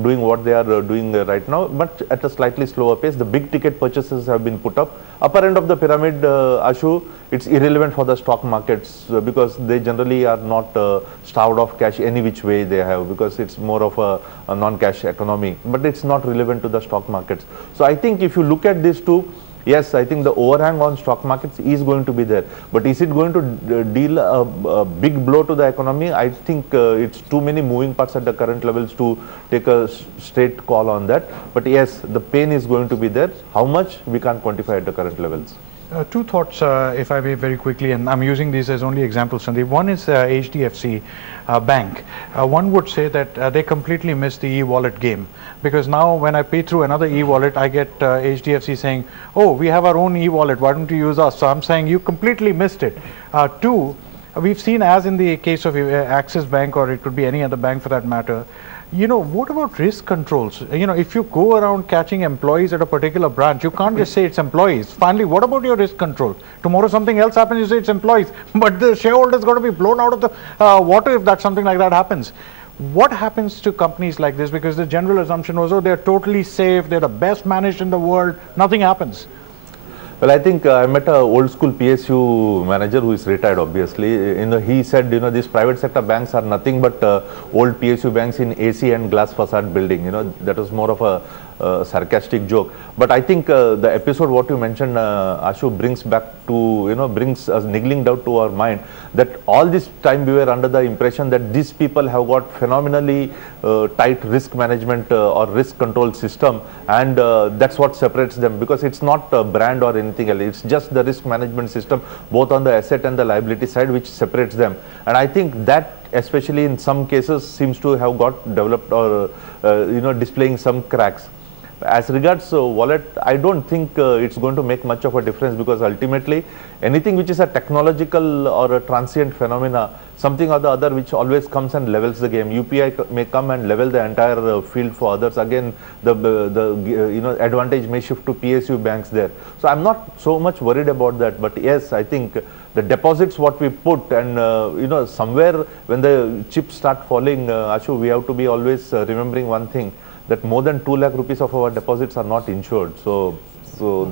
doing what they are doing right now, but at a slightly slower pace. The big ticket purchases have been put up. Upper end of the pyramid, Ashu, it's irrelevant for the stock markets because they generally are not starved of cash any which way they have, because it's more of a non-cash economy, but it's not relevant to the stock markets. So I think if you look at these two, yes, I think the overhang on stock markets is going to be there. But is it going to deal a big blow to the economy? I think it's too many moving parts at the current levels to take a straight call on that. But yes, the pain is going to be there. How much, we can't quantify at the current levels. Two thoughts, if I may, very quickly, and I'm using these as only examples, Sandeep. One is HDFC Bank. One would say that they completely missed the e-wallet game, because now when I pay through another e-wallet, I get HDFC saying, oh, we have our own e-wallet, why don't you use us? So I'm saying you completely missed it. Two, we've seen, as in the case of Axis Bank, or it could be any other bank for that matter, you know, what about risk controls? You know, if you go around catching employees at a particular branch, you can't just say it's employees. Finally, what about your risk control? Tomorrow something else happens, you say it's employees, but the shareholders got to be blown out of the water if that something like that happens. What happens to companies like this? Because the general assumption was, oh, they're totally safe, they're the best managed in the world, nothing happens. Well, I think I met a old school PSU manager who is retired, obviously. He said, you know, these private sector banks are nothing but old PSU banks in AC and glass facade building. You know, that was more of a sarcastic joke. But I think the episode what you mentioned, Ashu, brings back to, brings us niggling doubt to our mind that all this time we were under the impression that these people have got phenomenally tight risk management or risk control system, and that's what separates them, because it's not a brand or anything else. It's just the risk management system, both on the asset and the liability side, which separates them. And I think that, especially in some cases, seems to have got developed or displaying some cracks. As regards wallet, I don't think it's going to make much of a difference, because ultimately anything which is a technological or a transient phenomena, something or the other which always comes and levels the game. UPI may come and level the entire field for others. Again, the advantage may shift to PSU banks there. So I'm not so much worried about that. But yes, I think the deposits what we put, and somewhere when the chips start falling, Ashu, we have to be always remembering one thing, that more than 2 lakh rupees of our deposits are not insured. So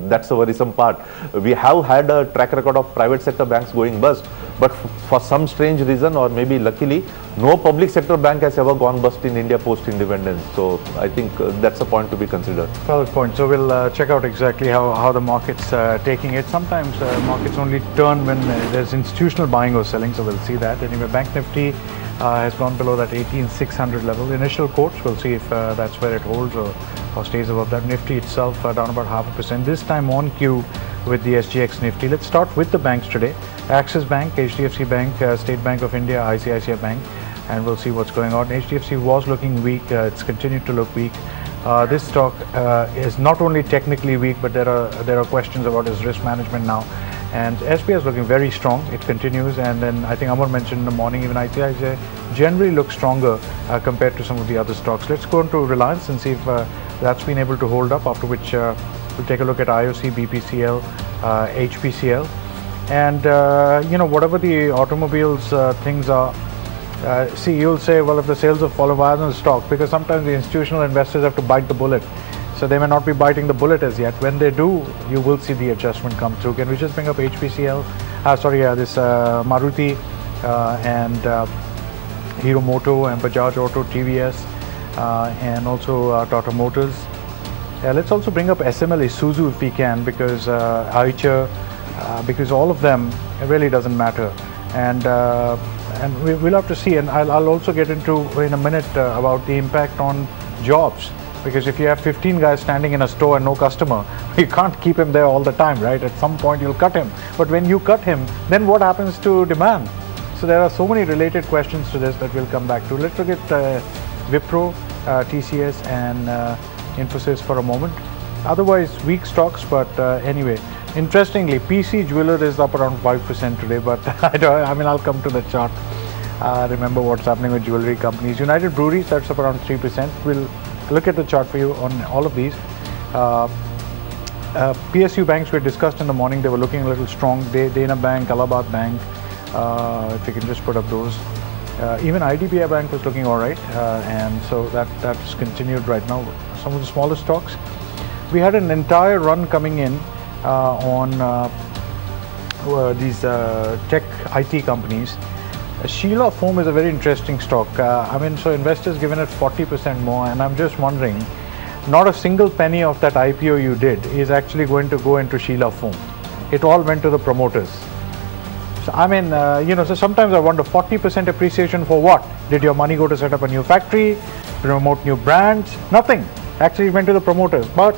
that's a worrisome part. We have had a track record of private sector banks going bust, but for some strange reason, or maybe luckily, no public sector bank has ever gone bust in India post-independence. So I think that's a point to be considered. Valid point. So we'll check out exactly how the market's taking it. Sometimes markets only turn when there's institutional buying or selling, so we'll see that. Anyway, Bank Nifty has gone below that 18,600 level. Initial quotes, we'll see if that's where it holds or stays above that. Nifty itself down about 0.5%. This time on cue with the SGX Nifty. Let's start with the banks today. Axis Bank, HDFC Bank, State Bank of India, ICICI Bank, and we'll see what's going on. HDFC was looking weak. It's continued to look weak. This stock is not only technically weak, but there are questions about its risk management now. And SBI is looking very strong. It continues, and then I think Amar mentioned in the morning, even ICICI generally looks stronger compared to some of the other stocks. Let's go into Reliance and see if that's been able to hold up, after which we'll take a look at IOC, BPCL, HPCL. And whatever the automobiles things are, see, you'll say, well, if the sales have fallen, why hasn't the stock? Because sometimes the institutional investors have to bite the bullet. So they may not be biting the bullet as yet. When they do, you will see the adjustment come through. Can we just bring up HPCL? This Maruti and Hero Moto and Bajaj Auto, TVS, and also Tata Motors. Let's also bring up SML Isuzu if we can, because Aicher, because all of them, it really doesn't matter. And we'll have to see. And I'll also get into in a minute about the impact on jobs. Because if you have 15 guys standing in a store and no customer, you can't keep him there all the time, right? At some point you'll cut him. But when you cut him, then what happens to demand? So there are so many related questions to this that we'll come back to. Let's look at Wipro, TCS and Infosys for a moment. Otherwise weak stocks, but anyway. Interestingly, PC Jeweler is up around 5% today, but I'll come to the chart. Remember what's happening with jewelry companies. United Breweries, that's up around 3%. We'll look at the chart for you on all of these. PSU banks were discussed in the morning. They were looking a little strong. Dana Bank, Allahabad Bank, if you can just put up those. Even IDBI Bank was looking all right, and so that's continued right now. Some of the smaller stocks. We had an entire run coming in on these tech IT companies. Sheela Foam is a very interesting stock. So investors given it 40% more, and I'm just wondering, not a single penny of that IPO you did is actually going to go into Sheela Foam. It all went to the promoters. So so sometimes I wonder, 40% appreciation for what? Did your money go to set up a new factory, promote new brands? Nothing. Actually, it went to the promoters. But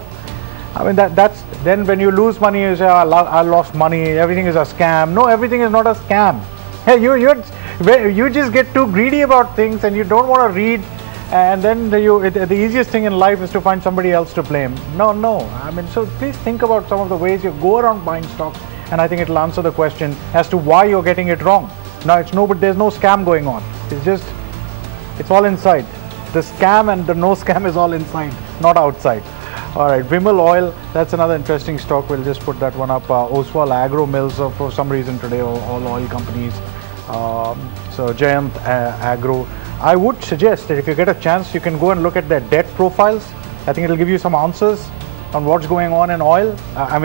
that's then when you lose money, you say, I lost money, everything is a scam. No, everything is not a scam. Hey, you just get too greedy about things and you don't want to read, and then the easiest thing in life is to find somebody else to blame. No. So please think about some of the ways you go around buying stocks, and I think it'll answer the question as to why you're getting it wrong. Now, there's no scam going on. It's all inside. The scam and the no scam is all inside, not outside. All right, Vimal Oil, that's another interesting stock. We'll just put that one up. Oswal Agro Mills, for some reason today, all oil companies. So Jayant Agro. I would suggest that if you get a chance, you can go and look at their debt profiles. I think it'll give you some answers on what's going on in oil.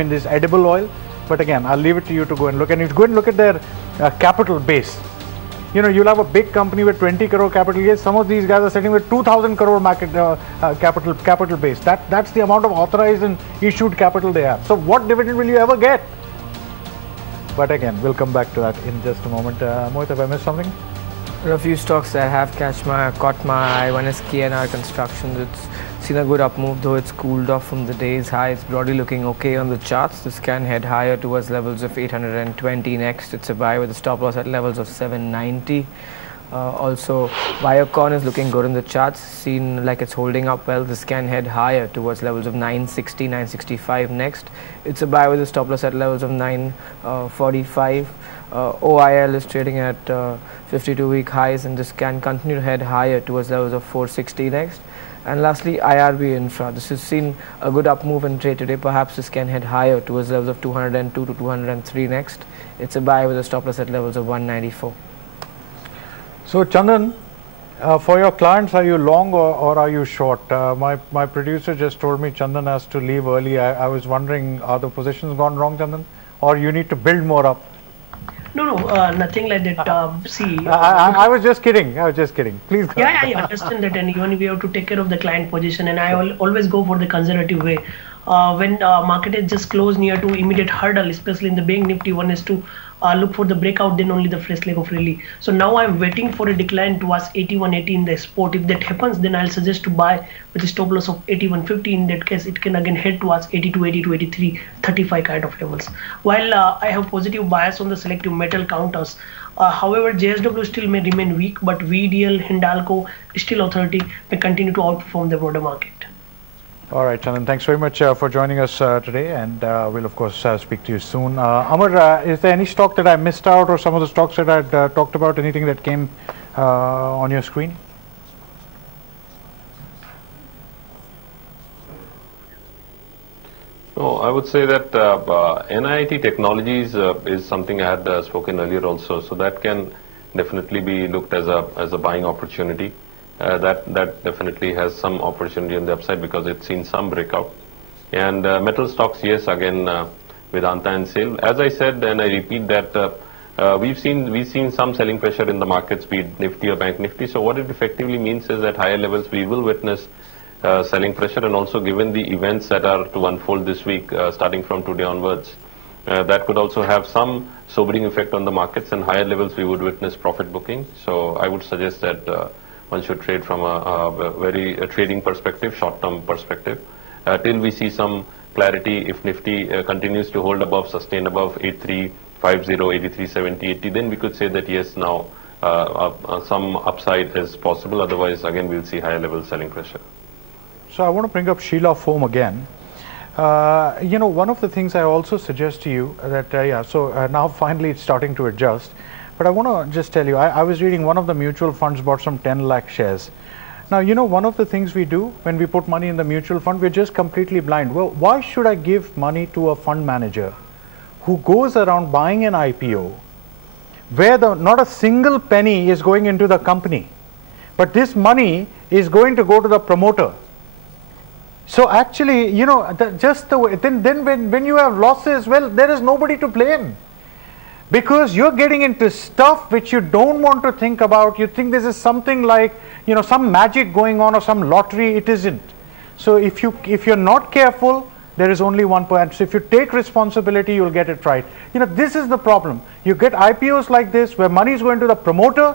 This edible oil. But again, I'll leave it to you to go and look. And you go and look at their capital base. you know, you'll have a big company with 20 crore capital gains. Some of these guys are sitting with 2,000 crore market capital base. That's the amount of authorized and issued capital they have. So what dividend will you ever get? But again, we'll come back to that in just a moment. Mohit, have I missed something? There are a few stocks that have caught my eye. One is KNR Construction. It's seen a good up move, though it's cooled off from the day's high. It's broadly looking okay on the charts. This can head higher towards levels of 820 next. It's a buy with a stop loss at levels of 790. Also, Biocon is looking good in the charts, seen like it's holding up well. This can head higher towards levels of 960, 965 next. It's a buy with a stop loss at levels of 945. OIL is trading at 52-week highs, and this can continue to head higher towards levels of 460 next. And lastly, IRB Infra. This has seen a good up move in trade today. Perhaps this can head higher towards levels of 202 to 203 next. It's a buy with a stop loss at levels of 194. So Chandan, for your clients, are you long or are you short? My producer just told me Chandan has to leave early. I was wondering, are the positions gone wrong, Chandan? Or you need to build more up? No, nothing like that. See, I was just kidding. Please go. Yeah, I understand that, and even we have to take care of the client position, and I always go for the conservative way. When market is just close near to immediate hurdle, especially in the bank nifty, one is to look for the breakout, then only the fresh leg of rally. So now I'm waiting for a decline towards 81.80 in the spot. If that happens, then I'll suggest to buy with a stop loss of 81.50. In that case, it can again head towards 82, 82, 83, 35 kind of levels. While I have positive bias on the selective metal counters, however, JSW still may remain weak, but VDL, Hindalco, Steel Authority may continue to outperform the broader market. All right, Chandan, thanks very much for joining us today, and we'll of course speak to you soon. Amar, is there any stock that I missed out, or some of the stocks that I talked about, anything that came on your screen? No, I would say that NIIT Technologies is something I had spoken earlier also, so that can definitely be looked as a buying opportunity. That definitely has some opportunity on the upside because it's seen some breakout. And metal stocks, yes, again Vedanta and SAIL. As I said, and I repeat that we've seen some selling pressure in the markets, be it Nifty or Bank Nifty. So what it effectively means is that higher levels we will witness selling pressure, and also given the events that are to unfold this week, starting from today onwards, that could also have some sobering effect on the markets, and higher levels we would witness profit booking. So I would suggest that one should trade from a trading perspective, short-term perspective, till we see some clarity. If Nifty continues to hold above, sustain above 8350, 8370, 80, then we could say that yes, now some upside is possible. Otherwise, again, we'll see higher level selling pressure. So I want to bring up Sheila Foam again. You know, one of the things I also suggest to you that, now finally it's starting to adjust. But I want to just tell you, I was reading one of the mutual funds bought some 10 lakh shares. Now, you know, one of the things we do when we put money in the mutual fund, we're just completely blind. Well, why should I give money to a fund manager who goes around buying an IPO where not a single penny is going into the company, but this money is going to go to the promoter? So actually, you know, then when you have losses, well, there is nobody to blame. Because you're getting into stuff which you don't want to think about. You think this is something like, you know, some magic going on or some lottery. It isn't. So if you're not careful, there is only one point. So if you take responsibility, you'll get it right. You know, this is the problem. You get IPOs like this where money is going to the promoter.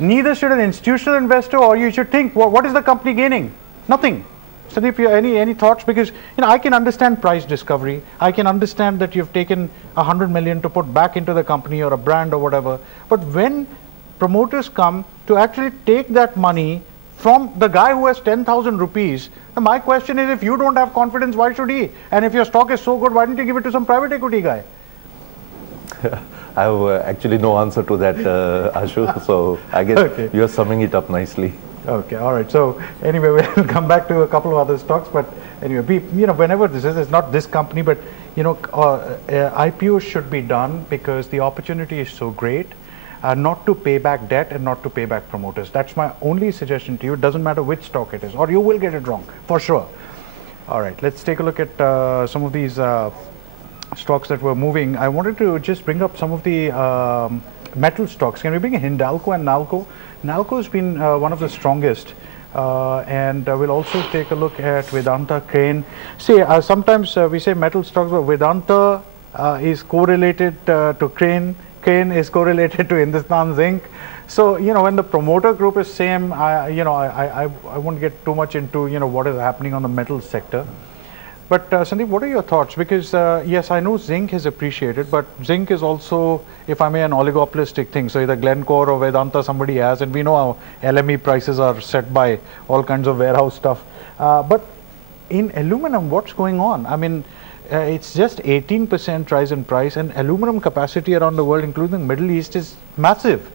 Neither should an institutional investor, or you should think, what is the company gaining? Nothing. So if you any thoughts, because you know I can understand price discovery, I can understand that you've taken 100 million to put back into the company or a brand or whatever, but when promoters come to actually take that money from the guy who has 10,000 rupees, my question is, if you don't have confidence, why should he? And if your stock is so good, why don't you give it to some private equity guy? I have actually no answer to that, Ashu, so I guess okay. You're summing it up nicely. Okay, all right. So anyway, we'll come back to a couple of other stocks, but anyway, you know, whenever this is, it's not this company, but you know, IPOs should be done because the opportunity is so great, not to pay back debt and not to pay back promoters. That's my only suggestion to you. It doesn't matter which stock it is, or you will get it wrong for sure. All right, let's take a look at some of these stocks that were moving, I wanted to just bring up some of the metal stocks. Can we bring Hindalco and Nalco? Nalco has been one of the strongest. And we'll also take a look at Vedanta, Crane. See, sometimes we say metal stocks, but Vedanta is correlated to Crane. Crane is correlated to Hindustan Zinc. So, you know, when the promoter group is same, I won't get too much into, you know, what is happening on the metal sector. But Sandeep, what are your thoughts? Because yes, I know zinc is appreciated, but zinc is also, if I may, an oligopolistic thing. So either Glencore or Vedanta somebody has, and we know how LME prices are set by all kinds of warehouse stuff. But in aluminum, what's going on? I mean, it's just 18% rise in price, and aluminum capacity around the world, including the Middle East, is massive.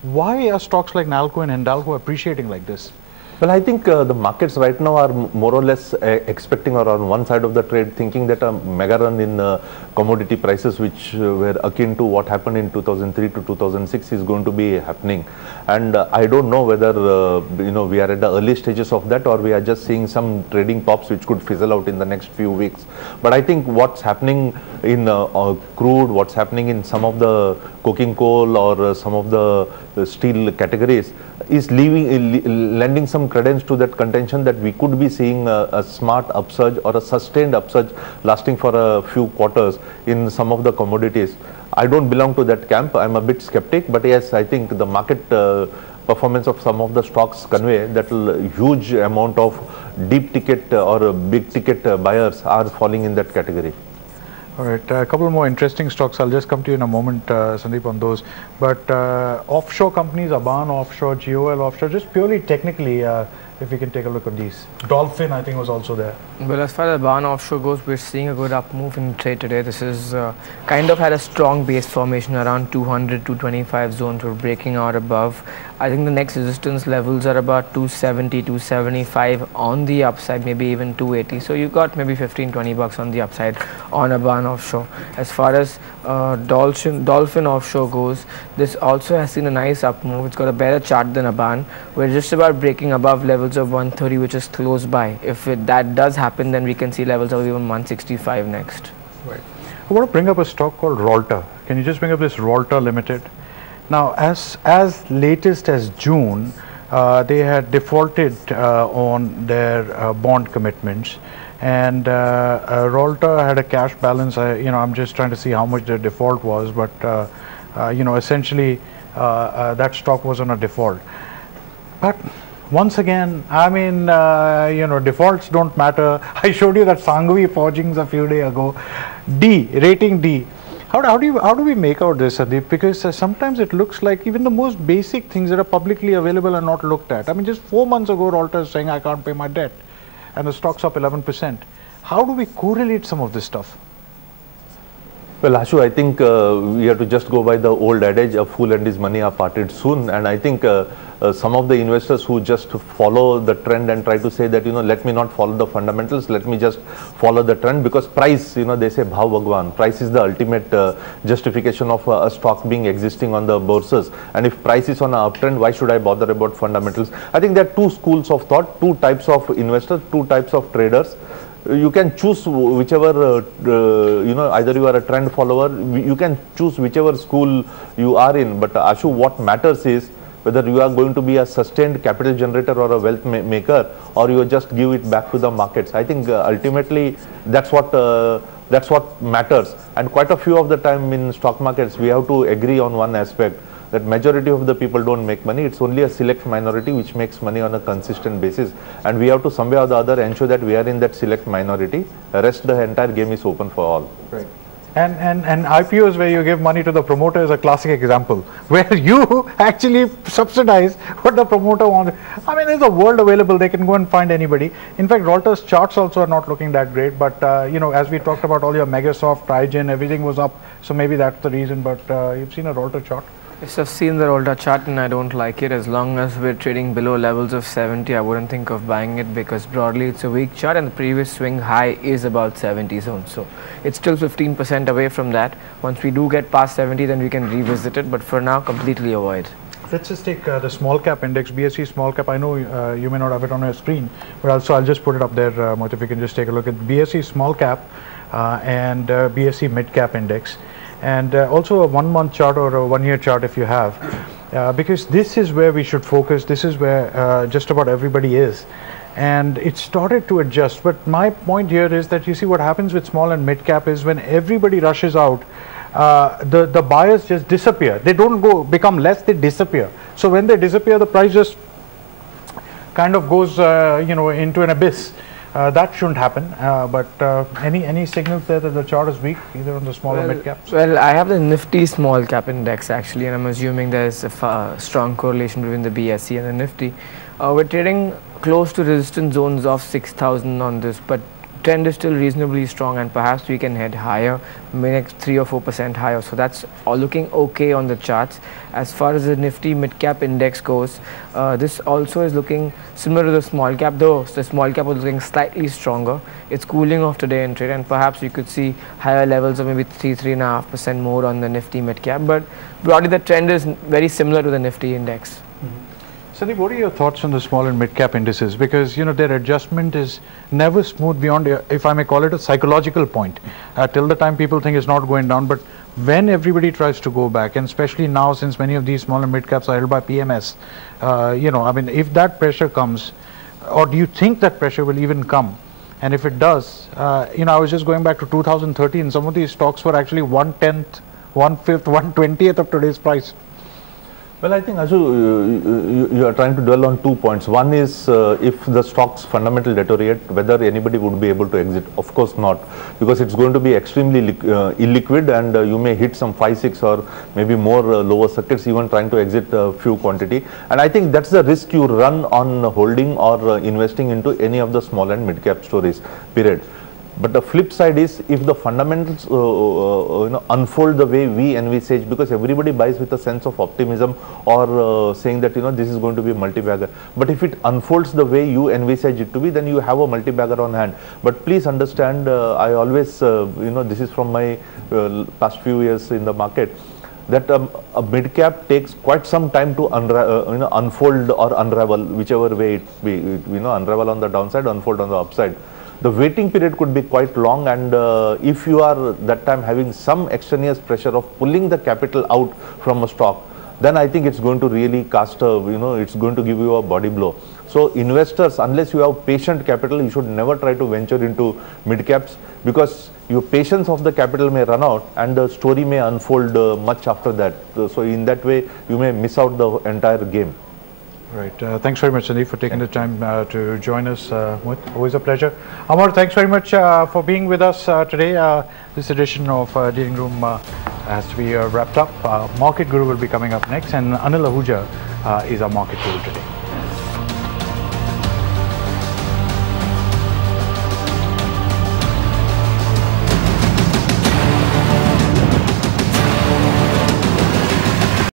Why are stocks like Nalco and Hindalco appreciating like this? Well, I think the markets right now are more or less expecting, or on one side of the trade, thinking that a mega run in commodity prices, which were akin to what happened in 2003 to 2006, is going to be happening. And I don't know whether we are at the early stages of that, or we are just seeing some trading pops which could fizzle out in the next few weeks. But I think what's happening in crude, what's happening in some of the coking coal or some of the steel categories is lending some credence to that contention that we could be seeing a smart upsurge or a sustained upsurge lasting for a few quarters in some of the commodities. I don't belong to that camp. I'm a bit skeptic, but yes, I think the market performance of some of the stocks convey that huge amount of deep ticket or big ticket buyers are falling in that category. All right, a couple more interesting stocks. I'll just come to you in a moment, Sandeep, on those. But offshore companies, Aban Offshore, GOL Offshore, just purely technically, if we can take a look at these. Dolphin, I think, was also there. Well, as far as Aban Offshore goes, we're seeing a good up move in trade today. This is kind of had a strong base formation around 200, 225 zones. We're breaking out above. I think the next resistance levels are about 270, 275 on the upside, maybe even 280. So you got maybe 15, 20 bucks on the upside on Aban Offshore. As far as Dolphin Offshore goes, this also has seen a nice up move. It's got a better chart than Aban. We're just about breaking above levels of 130, which is close by. If that does happen, then we can see levels of even 165 next. Right. I want to bring up a stock called Rolta. Can you just bring up this Rolta Limited? Now, as latest as June, they had defaulted on their bond commitments, and Rolta had a cash balance. I'm just trying to see how much their default was, but essentially that stock was on a default. But once again, I mean, defaults don't matter. I showed you that Sanghavi forgings a few days ago. Rating D. How do we make out this, Sandeep? Because sometimes it looks like even the most basic things that are publicly available are not looked at. I mean, just 4 months ago, Rolta is saying I can't pay my debt, and the stock's up 11%. How do we correlate some of this stuff? Well, Ashu, I think we have to just go by the old adage, a fool and his money are parted soon. And I think some of the investors who just follow the trend and try to say that, let me not follow the fundamentals, let me just follow the trend, because price, they say Bhav Bhagwan, price is the ultimate justification of a stock being existing on the bourses. And if price is on an uptrend, why should I bother about fundamentals? I think there are two schools of thought, two types of investors, two types of traders. You can choose whichever, either you are a trend follower, you can choose whichever school you are in. But Ashu, what matters is whether you are going to be a sustained capital generator or a wealth maker, or you just give it back to the markets. I think ultimately that's what matters. And quite a few of the time in stock markets, we have to agree on one aspect, that majority of the people don't make money. It's only a select minority which makes money on a consistent basis, and we have to some way or the other ensure that we are in that select minority. The rest, the entire game is open for all. Right. And IPOs where you give money to the promoter is a classic example, where you actually subsidize what the promoter wants. I mean, there's a world available. They can go and find anybody. In fact, Rolta's charts also are not looking that great. But as we talked about, all your Megasoft, Trigen, everything was up. So maybe that's the reason. But you've seen a Rolta chart. Yes, I've seen the Rolta chart and I don't like it. As long as we're trading below levels of 70, I wouldn't think of buying it, because broadly it's a weak chart and the previous swing high is about 70 zone. So it's still 15% away from that. Once we do get past 70, then we can revisit it, but for now, completely avoid. Let's just take the small cap index, BSE small cap. I know you may not have it on your screen, but also I'll just put it up there, Mohit, if you can just take a look at BSE small cap. and BSE Mid Cap Index, and also a 1 month chart or a 1 year chart if you have, because this is where we should focus. This is where just about everybody is. And it started to adjust, but my point here is that you see what happens with small and mid cap is when everybody rushes out, the buyers just disappear. They don't become less, they disappear. So when they disappear, the price just kind of goes into an abyss. That shouldn't happen, but any signals there that the chart is weak, either on the small or mid caps? Well, I have the Nifty small cap index actually, and I'm assuming there's a strong correlation between the BSE and the Nifty. We're trading close to resistance zones of 6,000 on this, but trend is still reasonably strong, and perhaps we can head higher, maybe 3 or 4% higher. So that's all looking okay on the charts. As far as the Nifty mid cap index goes, this also is looking similar to the small cap, though the small cap was looking slightly stronger. It's cooling off today in trade, and perhaps you could see higher levels of maybe 3.5% more on the Nifty mid cap. But broadly, the trend is very similar to the Nifty index. Sandeep, what are your thoughts on the small and mid cap indices? Because their adjustment is never smooth beyond, if I may call it, a psychological point. Till the time people think it's not going down, but when everybody tries to go back, and especially now since many of these small and mid caps are held by PMS, I mean, if that pressure comes, or do you think that pressure will even come? And if it does, I was just going back to 2013, some of these stocks were actually 1/10th, 1/5th, 1/20th of today's price. Well, I think, Ashu, you are trying to dwell on 2 points. One is if the stock's fundamental deteriorate, whether anybody would be able to exit. Of course not, because it's going to be extremely illiquid, and you may hit some 5, 6 or maybe more lower circuits even trying to exit a few quantity. And I think that's the risk you run on holding or investing into any of the small and mid cap stories, period. But the flip side is if the fundamentals unfold the way we envisage, because everybody buys with a sense of optimism or saying that this is going to be a multi-bagger. But if it unfolds the way you envisage it to be, then you have a multi-bagger on hand. But please understand, I always this is from my past few years in the market, that a mid cap takes quite some time to unfold or unravel, whichever way it be. Unravel on the downside, unfold on the upside. The waiting period could be quite long, and if you are that time having some extraneous pressure of pulling the capital out from a stock, then I think it's going to really cast a, it's going to give you a body blow. So investors, unless you have patient capital, you should never try to venture into mid caps, because your patience of the capital may run out and the story may unfold much after that. So in that way, you may miss out the entire game. Right. Thanks very much, Sandeep, for taking the time to join us. Always a pleasure. Amar, thanks very much for being with us today. This edition of Dealing Room has to be wrapped up. Market Guru will be coming up next, and Anil Ahuja is our Market Guru today.